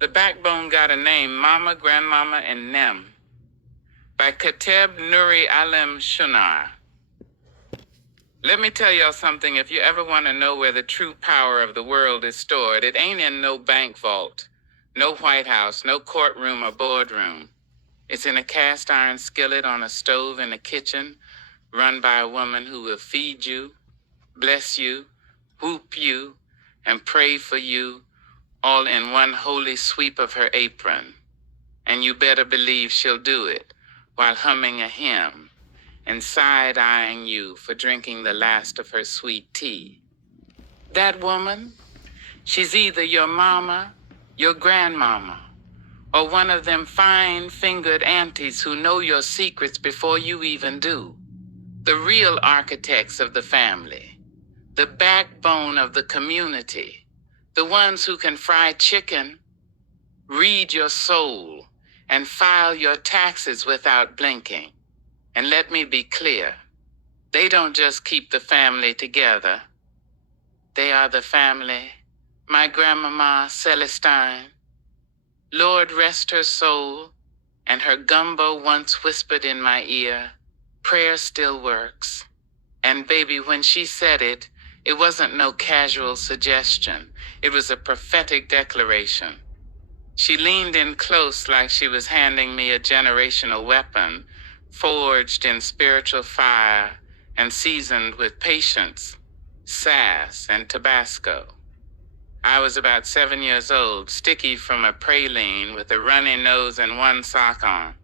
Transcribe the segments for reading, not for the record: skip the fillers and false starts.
The Backbone Got a Name, Mama, Grandmama, and Nem by Kateb Nuri Alim Shunar. Let me tell y'all something. If you ever want to know where the true power of the world is stored, it ain't in no bank vault, no White House, no courtroom or boardroom. It's in a cast iron skillet on a stove in the kitchen, run by a woman who will feed you, bless you, whoop you, and pray for you, all in one holy sweep of her apron. And you better believe she'll do it while humming a hymn and side-eyeing you for drinking the last of her sweet tea. That woman, she's either your mama, your grandmama, or one of them fine-fingered aunties who know your secrets before you even do. The real architects of the family, the backbone of the community, the ones who can fry chicken, read your soul, and file your taxes without blinking. And let me be clear, they don't just keep the family together. They are the family. My grandmama, Celestine, Lord rest her soul, and her gumbo once whispered in my ear, prayer still works. And baby, when she said it, it wasn't no casual suggestion. It was a prophetic declaration. She leaned in close like she was handing me a generational weapon, forged in spiritual fire and seasoned with patience, sass, and Tabasco. I was about 7 years old, sticky from a praline with a runny nose and one sock on.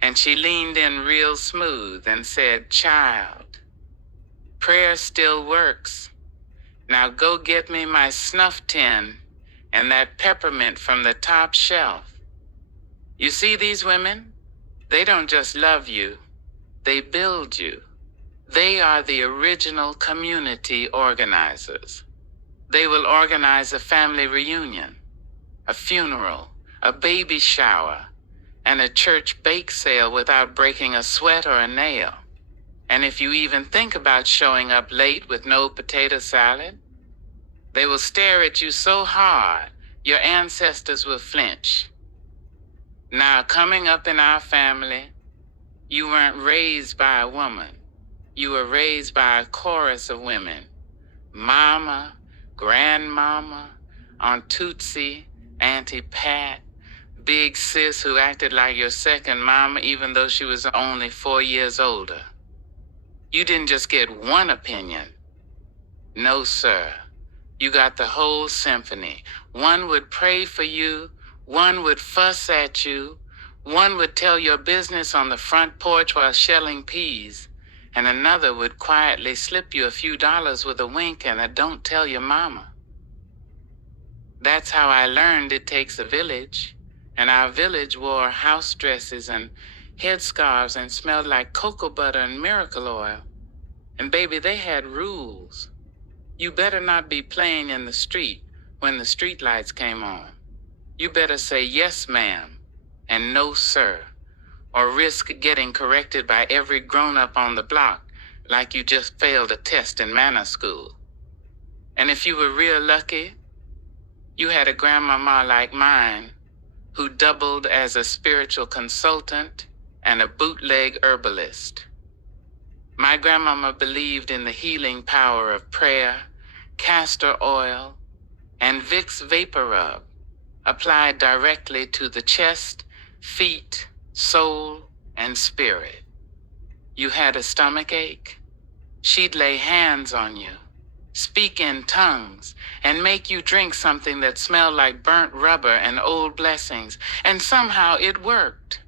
And she leaned in real smooth and said, child, prayer still works. Now go get me my snuff tin and that peppermint from the top shelf. You see these women? They don't just love you, they build you. They are the original community organizers. They will organize a family reunion, a funeral, a baby shower, and a church bake sale without breaking a sweat or a nail. And if you even think about showing up late with no potato salad, they will stare at you so hard, your ancestors will flinch. Now, coming up in our family, you weren't raised by a woman. You were raised by a chorus of women. Mama, Grandmama, Aunt Tootsie, Auntie Pat, Big Sis who acted like your second mama even though she was only 4 years older. You didn't just get one opinion. No, sir. You got the whole symphony. One would pray for you, one would fuss at you, one would tell your business on the front porch while shelling peas, and another would quietly slip you a few dollars with a wink and a don't tell your mama. That's how I learned it takes a village, and our village wore house dresses and headscarves and smelled like cocoa butter and miracle oil. And baby, they had rules. You better not be playing in the street when the street lights came on. You better say yes, ma'am, and no, sir, or risk getting corrected by every grown-up on the block like you just failed a test in manor school. And if you were real lucky, you had a grandmama like mine who doubled as a spiritual consultant and a bootleg herbalist. My grandmama believed in the healing power of prayer, castor oil, and Vicks Vapor Rub applied directly to the chest, feet, soul, and spirit. You had a stomach ache? She'd lay hands on you, speak in tongues, and make you drink something that smelled like burnt rubber and old blessings, and somehow it worked.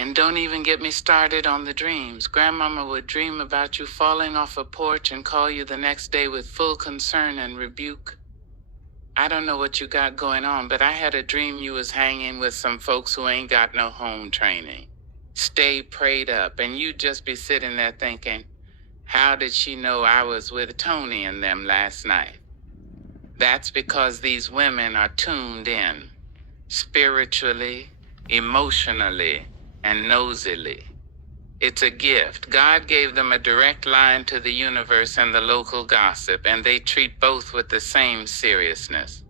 And don't even get me started on the dreams. Grandmama would dream about you falling off a porch and call you the next day with full concern and rebuke. I don't know what you got going on, but I had a dream you was hanging with some folks who ain't got no home training. Stay prayed up, and you'd just be sitting there thinking, how did she know I was with Tony and them last night? That's because these women are tuned in, spiritually, emotionally, and nosily. It's a gift. God gave them a direct line to the universe and the local gossip, and they treat both with the same seriousness.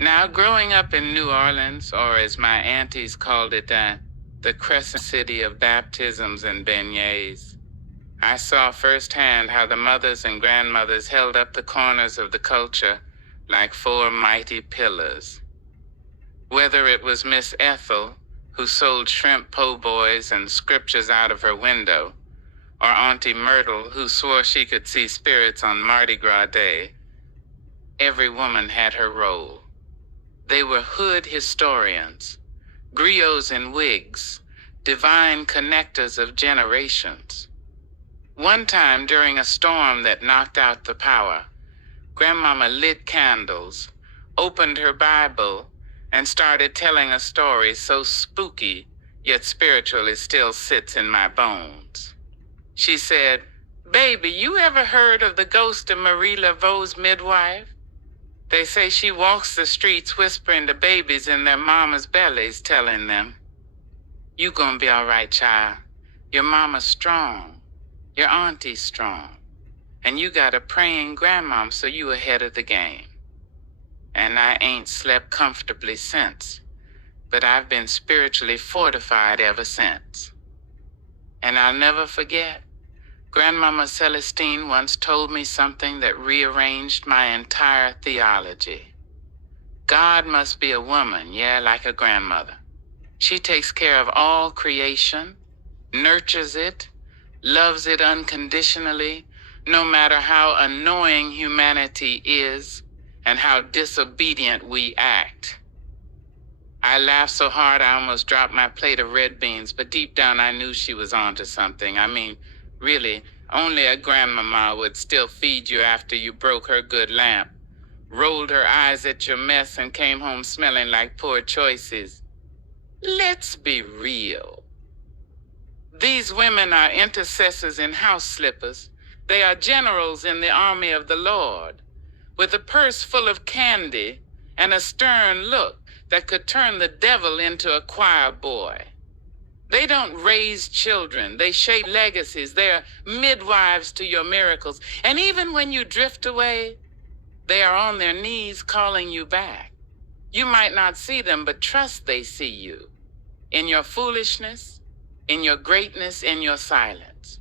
Now, growing up in New Orleans, or as my aunties called it, the Crescent City of baptisms and beignets, I saw firsthand how the mothers and grandmothers held up the corners of the culture like four mighty pillars. Whether it was Miss Ethel, who sold shrimp po' boys and scriptures out of her window, or Auntie Myrtle, who swore she could see spirits on Mardi Gras Day, every woman had her role. They were hood historians, griots in wigs, divine connectors of generations. One time during a storm that knocked out the power, Grandmama lit candles, opened her Bible, and started telling a story so spooky, yet spiritual it still sits in my bones. She said, "Baby, you ever heard of the ghost of Marie Laveau's midwife? They say she walks the streets whispering to babies in their mama's bellies, telling them, 'You gonna be all right, child. Your mama's strong. Your auntie's strong. And you got a praying grandmom, so you ahead of the game.' And I ain't slept comfortably since, but I've been spiritually fortified ever since. And I'll never forget, Grandmama Celestine once told me something that rearranged my entire theology. God must be a woman, yeah, like a grandmother. She takes care of all creation, nurtures it, loves it unconditionally, no matter how annoying humanity is and how disobedient we act." I laughed so hard I almost dropped my plate of red beans, but deep down I knew she was onto something. I mean, really, only a grandmama would still feed you after you broke her good lamp, rolled her eyes at your mess, and came home smelling like poor choices. Let's be real. These women are intercessors in house slippers. They are generals in the army of the Lord, with a purse full of candy and a stern look that could turn the devil into a choir boy. They don't raise children. They shape legacies. They are midwives to your miracles. And even when you drift away, they are on their knees calling you back. You might not see them, but trust they see you. In your foolishness, in your greatness, in your silence.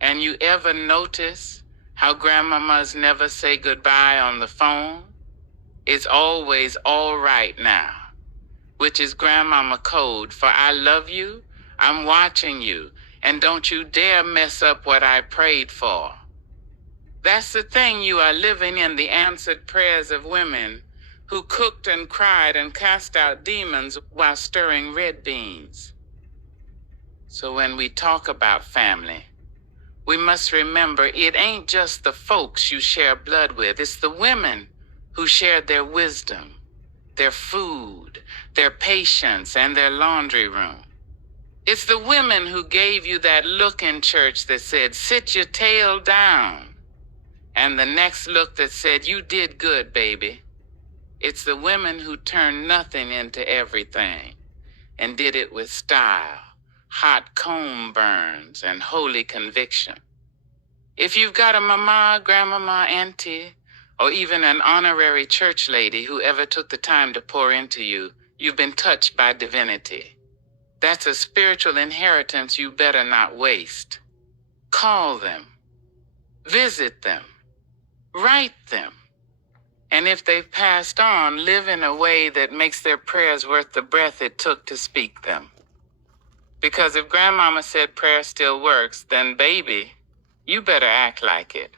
And you ever notice how grandmamas never say goodbye on the phone? It's always all right now, which is grandmama code for I love you, I'm watching you, and don't you dare mess up what I prayed for. That's the thing, you are living in the answered prayers of women who cooked and cried and cast out demons while stirring red beans. So when we talk about family, we must remember it ain't just the folks you share blood with, it's the women who shared their wisdom, their food, their patience, and their laundry room. It's the women who gave you that look in church that said, "Sit your tail down," and the next look that said, "You did good, baby." It's the women who turned nothing into everything and did it with style, hot comb burns, and holy conviction. If you've got a mama, grandmama, auntie, or even an honorary church lady who ever took the time to pour into you, you've been touched by divinity. That's a spiritual inheritance you better not waste. Call them, visit them, write them, and if they've passed on, live in a way that makes their prayers worth the breath it took to speak them. Because if grandmama said prayer still works, then baby, you better act like it.